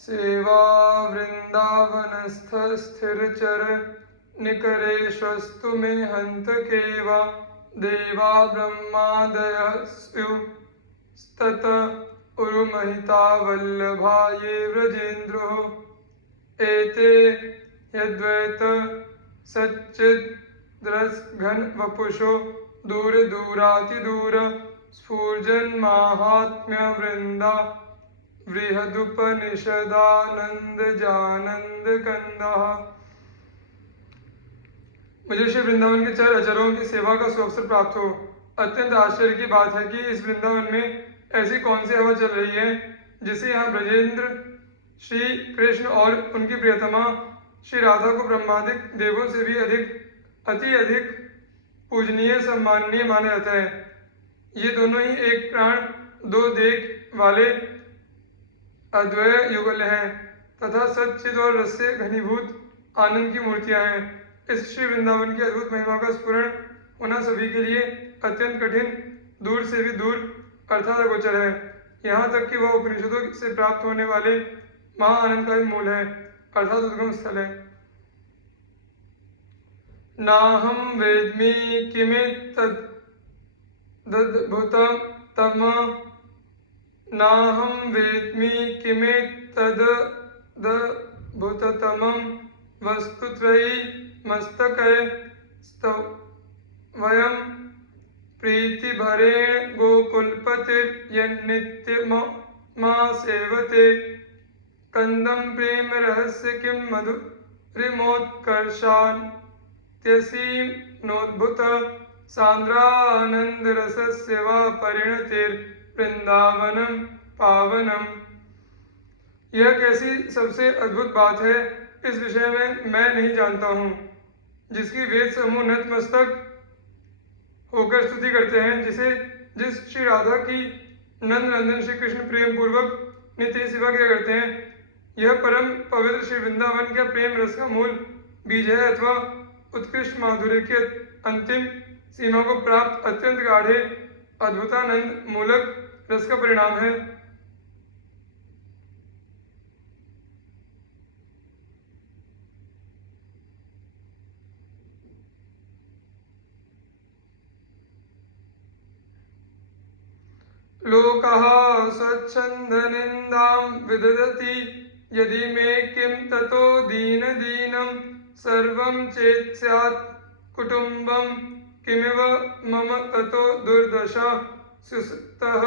सेवा वृंदावनस्थ स्थिरचर निकरेश्वस्तु मे हंत केवा देवा ब्रह्मादयः स्युस्तत उरुमहिता वल्लभा ये व्रजेन्द्रो एते यद्वैत सच्चिद्रसघन वपुषो दूर दूरातिदूर स्फूर्जन्माहात्म्य वृंदा बृहदुपनिषदानंद जानंद कंदा। मुझे श्री वृंदावन के चार अचरों की सेवा का सुअवसर प्राप्त हो। अत्यंत आश्चर्य की बात है कि इस वृंदावन में ऐसी कौन सी हवा चल रही है जिसे यहाँ ब्रजेंद्र श्री कृष्ण और उनकी प्रियतमा श्री राधा को ब्रह्मादिक देवों से भी अति अधिक पूजनीय सम्माननीय माना जाता है। ये दोनों ही एक प्राण दो देख वाले अद्वय युगल हैं तथा सच्चिद और रस से घनीभूत आनंद की मूर्तियां हैं। इस श्री वृंदावन की अद्भुत महिमा का स्फुरण होना सभी के लिए अत्यंत कठिन, दूर से भी दूर अर्थात अगोचर है। यहाँ तक कि वह उपनिषदों से प्राप्त होने वाले महा आनंद का ही मूल है अर्थात उद्गम स्थल है। नाहं वेद्मि किमेतदद्भुततम नाहं वेद्मि किमेतदद्भुततमं वस्तुत्रयीमस्तके स्तवयं प्रीतिभरेण गोकुलपतिर्यन्नित्यमासेवते कंदं प्रेम रहस्य किं मधुरिमोत्कर्षान्त्यसीमोद्भुत सांद्रानंदरसस्य वा परिणतिर्वृंदावनं पावनम। यह कैसी सबसे अद्भुत बात है, इस विषय में मैं नहीं जानता हूँ। जिसकी वेद समूह नतमस्तक होकर स्तुति करते हैं, जिस श्री राधा की नंद नंदन श्री कृष्ण प्रेम पूर्वक नित्य सेवा किया करते हैं, यह परम पवित्र श्री वृंदावन का प्रेम रस का मूल बीज है अथवा उत्कृष्ट माधुर्य की अंतिम सीमा को प्राप्त अत्यंत गाढ़े अद्भुतानंद मूलक रस का परिणाम है। लोकः स्वच्छन्दनिन्दां विदधति यदि मे किं ततो दीनदीनं सर्वं चेत् स्यात् कुटुम्बं किमिव मम ततो दुर्दशा सुस्तः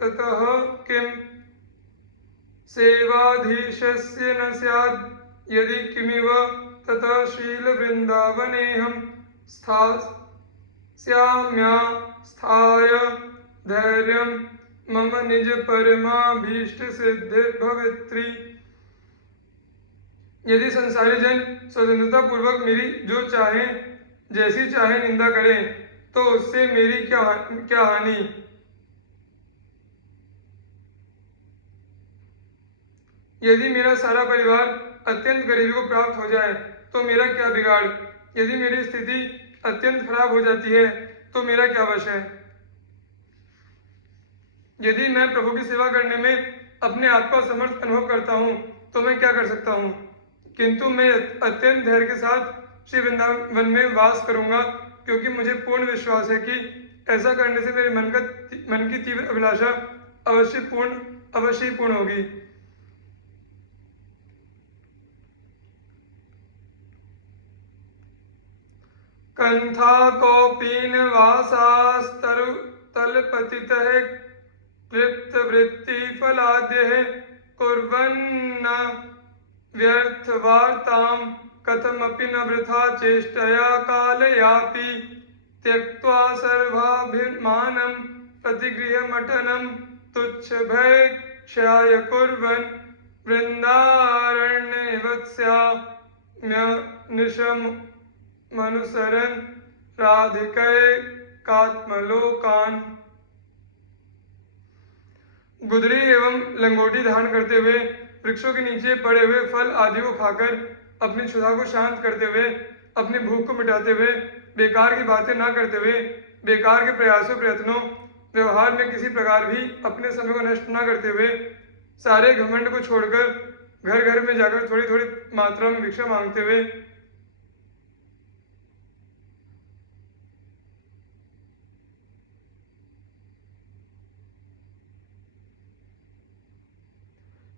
ततः किं सेवाधीशस्य न स्यात् यदि किमिव ततः शीलवृन्दावनेऽहं स्थास्याम्यास्थाय धैर्यं मम निज परमाभीष्ट सिद्धिर्भवित्री। यदि संसारी जन स्वतंत्रता पूर्वक मेरी जो चाहे जैसी चाहे निंदा करें तो उससे मेरी क्या हानि। यदि मेरा सारा परिवार अत्यंत गरीबी को प्राप्त हो जाए तो मेरा क्या बिगाड़। यदि मेरी स्थिति अत्यंत खराब हो जाती है तो मेरा क्या वश है। यदि मैं प्रभु की सेवा करने में अपने आप का समर्थ अनुभव करता हूँ तो मैं क्या कर सकता हूँ, किंतु मैं अत्यंत धैर्य के साथ श्री वृंदावन में वास करूंगा, क्योंकि मुझे पूर्ण विश्वास है कि ऐसा करने से मेरे मन की तीव्र अभिलाषा अवश्य ही पूर्ण होगी। कंथा कौपीन वासास्तरु तलपतितः कृप्तवृत्ति फलाद्यः कुर्वन्न व्यर्थवार्तां कथमपि न वृथा चेष्टया कालयापि त्यक्त्वा सर्वाभिमानं प्रतिगृह्यमटनं तुच्छभैक्ष्याय कुर्वन् वृन्दारण्यवत्स्याम्यनिशमनुसरन् राधिकैकात्मलोकान्। गुदरी एवं लंगोटी धारण करते हुए वृक्षों के नीचे पड़े हुए फल आदि को खाकर अपनी क्षुधा को शांत करते हुए, अपनी भूख को मिटाते हुए, बेकार की बातें ना करते हुए, बेकार के प्रयासों प्रयत्नों व्यवहार में किसी प्रकार भी अपने समय को नष्ट न करते हुए सारे घमंड को छोड़कर घर घर में जाकर थोड़ी थोड़ी मात्रा में भिक्षा मांगते हुए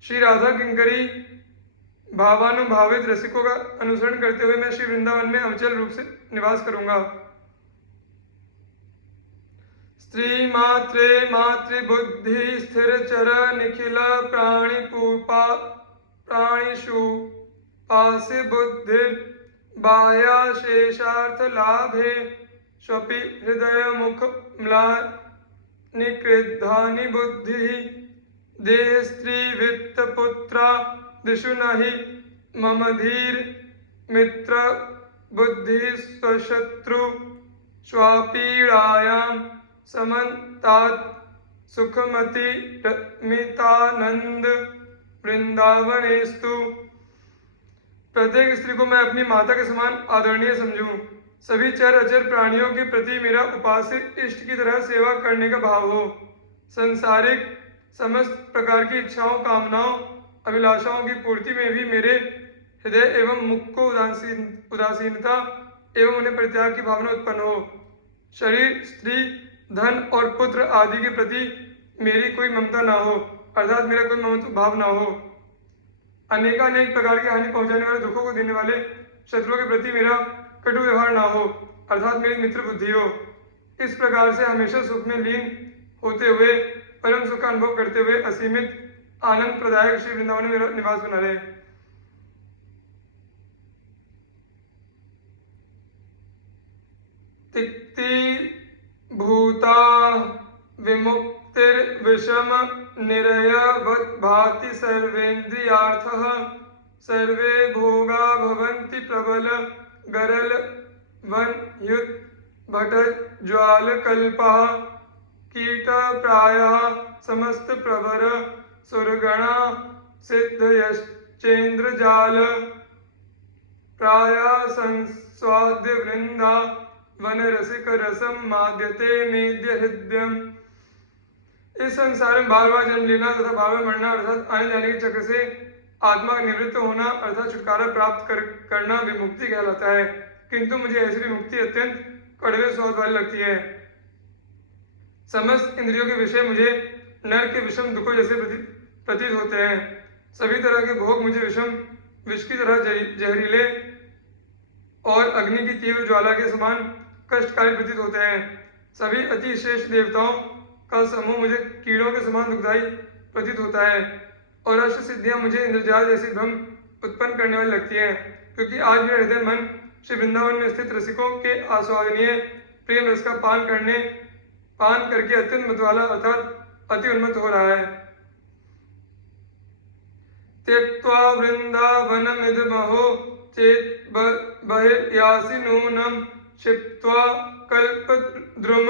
श्री राधा किंकरी भावानुभावित रसिकों का अनुसरण करते हुए मैं श्री वृंदावन में अविचल रूप से निवास करूंगा। स्त्री मात्रे मातृबुद्धि स्थिर चर निखिल प्राणिषु पासे बुद्धि बाह्या शेषार्थ लाभे स्वपि हृदय मुख म्लानिकृद्धानि बुद्धि देह स्त्री वित्त पुत्रा दिशु नहि मम धीर मित्र बुद्धि स्वशत्रु स्वापीड़ायां समन्तात् सुखमति मितानंद वृंदावनेस्तु। प्रत्येक स्त्री को मैं अपनी माता के समान आदरणीय समझूं। सभी चर अचर प्राणियों के प्रति मेरा उपास्य इष्ट की तरह सेवा करने का भाव हो। संसारिक समस्त प्रकार की इच्छाओं कामनाओं अभिलाषाओं की पूर्ति में भी मेरे हृदय एवं मुख को उदासीनता एवं उन्हें परित्याग की भावना उत्पन्न हो। शरीर स्त्री धन और पुत्र आदि के प्रति मेरी कोई ममता ना हो, अर्थात मेरा कोई ममत्व भाव ना हो। अनेकानेक प्रकार की हानि पहुंचाने वाले दुखों को देने वाले शत्रुओं के प्रति मेरा कटु व्यवहार ना हो, अर्थात मेरी मित्र बुद्धि हो। इस प्रकार से हमेशा सुख में लीन होते हुए परम सुख का अनुभव करते हुए असीमित आनंद प्रदायक श्री वृंदावन में मेरा निवास बना रहे। तिक्ति भूता विमुक्तिर्विषम निरयवत् भाति सर्वेन्द्रियार्थः सर्वे भोगा भवन्ति प्रबल गरल वनयुत भट ज्वाल कल्पः कीट प्रायः समस्त प्रवर सुरगणा सिद्धयश्चेन्द्रजाल प्रायः संस्वाद्य वृंदा वन रसिक रसम माद्यते मेद्य हृदयम। इस संसार में बार बार जन्म लेना तथा बार बार मरना अर्थात आने जाने के चक्र से आत्मा का निवृत्त होना अर्थात छुटकारा प्राप्त करना विमुक्ति कहलाता है। किंतु मुझे ऐसी विमुक्ति अत्यंत कड़वे स्वाद वाली लगती है। समस्त इंद्रियों के विषय मुझे नर के विषम दुखों जैसे प्रतीत होते हैं। सभी तरह के भोग मुझे विषम विष की तरह जहरीले और अग्नि की तीव्र ज्वाला के समान कष्टकारी प्रतीत होते हैं। सभी अति श्रेष्ठ देवताओं का समूह मुझे कीड़ों के समान दुखदायी प्रतीत होता है और अष्ट सिद्धियां मुझे इंद्रजाल जैसी भ्रम उत्पन्न करने वाली लगती हैं। क्योंकि आज मेरा हृदय मन श्री वृंदावन में स्थित रसिकों के आस्वादनीय प्रेम रस का पान करके अत्यंत मतवाला अर्थात अति उन्मत्त हो रहा है। त्यक्त्वा वृंदावनमिदमहो चेत बहिर्यासि नूनं क्षिप्त्वा कल्पद्रुम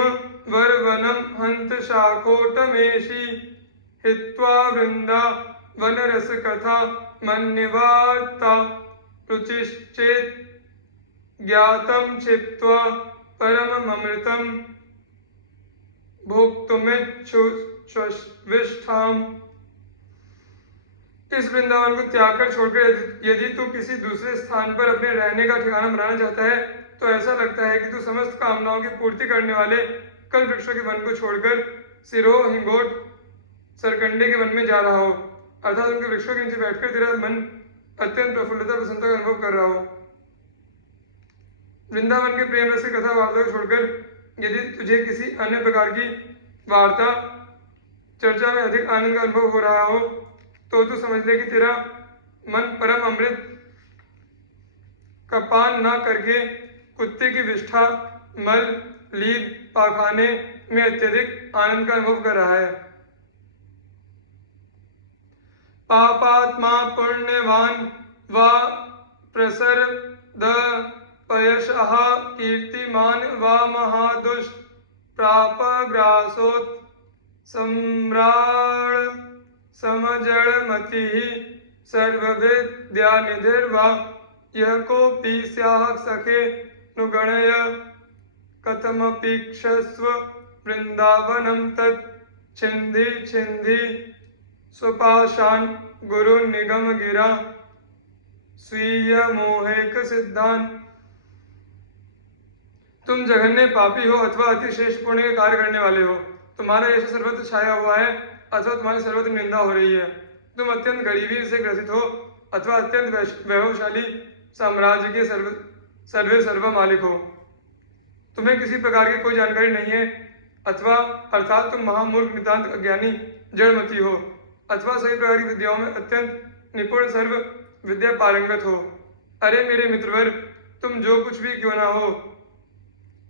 वरवनं हन्त शाकोटमेषि हित्वा वृंदावनरसकथा मन्निवार्ता रुचिश्चेत् ज्ञातं क्षिप्त्वा परममृतं भोक्तुमिच्छुष्विष्ठाम्। इस वृंदावन को त्याग कर छोड़कर यदि तू किसी दूसरे स्थान पर अपने रहने का ठिकाना बनाना चाहता है तो ऐसा लगता है कि तू समस्त कामनाओं की पूर्ति करने वाले कल वृक्षों के वन को छोड़कर सिरो हिंगोट सरकंडे के वन में जा रहा हो, अर्थात उनके वृक्षों के नीचे बैठकर तेरा मन अत्यंत प्रफुल्लता प्रसन्नता का अनुभव कर रहा हो। वृंदावन के प्रेम रस की कथा वार्ता को छोड़कर यदि तुझे किसी अन्य प्रकार की वार्ता चर्चा में अधिक आनंद का अनुभव हो रहा हो तो तू समझ ले कि तेरा मन परम अमृत का पान ना करके कुत्ते की विष्ठा मल लीद पाखाने में अत्यधिक आनंद का अनुभव कर रहा है। पापात्मा पुण्यवान व प्रसर द पयशः कीर्तिमान व महादुष्ट प्राप ग्रासोत सम्राट समजड़मति सर्वविद्यानिधिर्वा यः कोऽपि स्याः सखे नुगणय कथमपीक्षस्व वृंदावनं तत् छिन्धि छिन्धि स्वपाशान गुरु निगम गिरा स्वीय मोहेक सिद्धान। तुम जघन्य पापी हो अथवा अति श्रेष्ठ पुण्य के कार्य करने वाले हो। तुम्हारा यश सर्वत्र छाया हुआ है अथवा तुम्हारी सर्वत्र निंदा हो रही है। तुम अत्यंत गरीबी से ग्रसित हो अथवा अत्यंत वैभवशाली साम्राज्य के सर्वे सर्व मालिक हो। तुम्हें किसी प्रकार की कोई जानकारी नहीं है अथवा अर्थात तुम महामूर्ख नितांत अज्ञानी जड़मती हो अथवा सभी प्रकार की विद्याओं में अत्यंत निपुण सर्व विद्या पारंगत हो। अरे मेरे मित्रवर, तुम जो कुछ भी क्यों ना हो,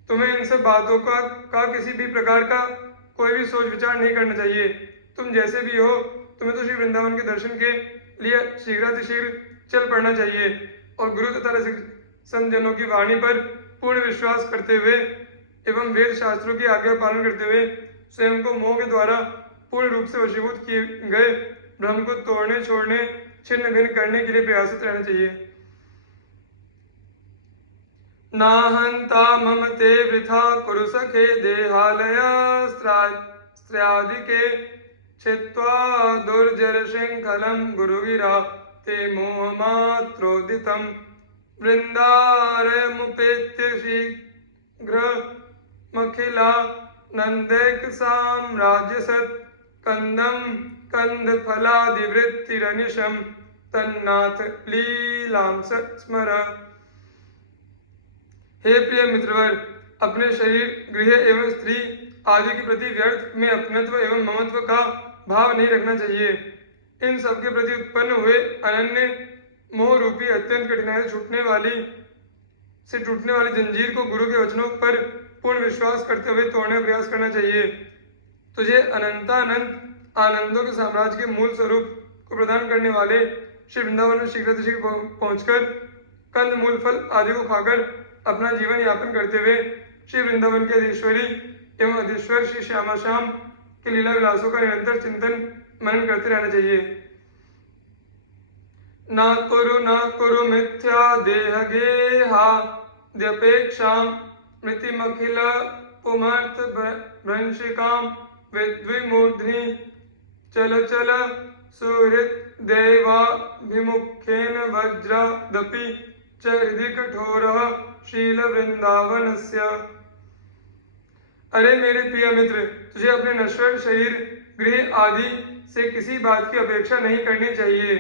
तुम्हें इन सब बातों का किसी भी प्रकार का कोई भी सोच विचार नहीं करना चाहिए। तुम जैसे भी हो, तुम्हें तो श्री वृंदावन के दर्शन के लिए शीघ्रातिशीघ्र चल पड़ना चाहिए और गुरु तथा संतजनों की वाणी पर पूर्ण विश्वास करते हुए एवं वेद शास्त्रों की आज्ञा पालन करते हुए स्वयं को मोह के द्वारा पूर्ण रूप से वशीभूत किए गए भ्रम को तोड़ने छोड़ने छिन्न भिन्न करने के लिए प्रयासित रहना चाहिए। नाहंता मम ते वृथा कुरु सखे देहालय स्त्र्यादिके छित्त्वा दुर्जर शृंखलम गुरुगिरा ते मोहमात्रोदितम वृंदारयमुपेत्य शीघ्र मखिला नंदैक साम्राज्य सत कंदम कंद फलादिवृत्तिरनिशम तन्नाथ लीलाम स्मर। हे प्रिय मित्रवर, अपने शरीर गृह एवं स्त्री आदि के प्रति व्यर्थ में अपनत्व एवं ममत्व का भाव नहीं रखना चाहिए। इन सब के प्रति उत्पन्न हुए अनन्य मोह रूपी अत्यंत कठिनाई से टूटने वाली जंजीर को गुरु के वचनों पर पूर्ण विश्वास करते हुए तोड़ने का प्रयास करना चाहिए। तुझे अनंतानंत आनंदों के साम्राज्य के मूल स्वरूप को प्रदान करने वाले श्री वृंदावन में शीघ्र पहुंचकर कंद मूल फल आदि को खाकर अपना जीवन यापन करते हुए श्री वृंदावन के अधीश्वरी एवं अधीश्वर श्री श्यामा श्याम के लीला विलासों का निरंतर चिंतन मनन करते रहना चाहिए। ना कुरु मिथ्या देह गेहा द्यपेक्षाम मृतिमखिल पुमर्थ भ्रंशिकाम विद्विमूर्ध्नि चल चल सुहृद देवाभिमुखेन वज्रादपि च हृदि कठोरः शील वृंदावनस्य। अरे मेरे प्रिय मित्र, तुझे अपने नश्वर शरीर गृह आदि से किसी बात की अपेक्षा नहीं करनी चाहिए।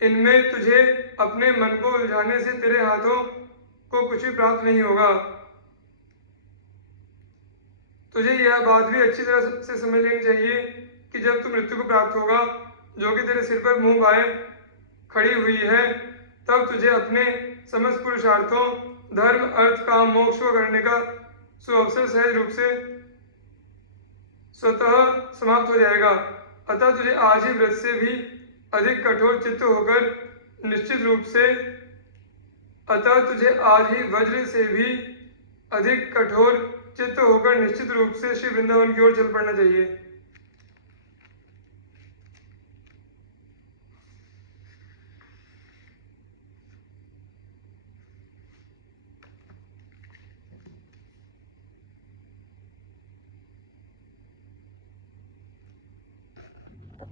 इनमें तुझे अपने मन को उलझाने से तेरे हाथों को कुछ भी प्राप्त नहीं होगा। तुझे यह बात भी अच्छी तरह से समझ लेनी चाहिए कि जब तू मृत्यु को प्राप्त होगा, जो कि तेरे सिर पर मुंह बाएं खड़ी हुई है, तब तुझे अपने समस्त पुरुषार्थों धर्म अर्थ काम मोक्ष को करने का सुअवसर सहज रूप से स्वतः समाप्त हो जाएगा। अतः तुझे आज ही व्रत से भी अधिक कठोर चित्त होकर निश्चित रूप से वज्र से भी अधिक कठोर चित्त होकर निश्चित रूप से श्री वृंदावन की ओर चल पड़ना चाहिए।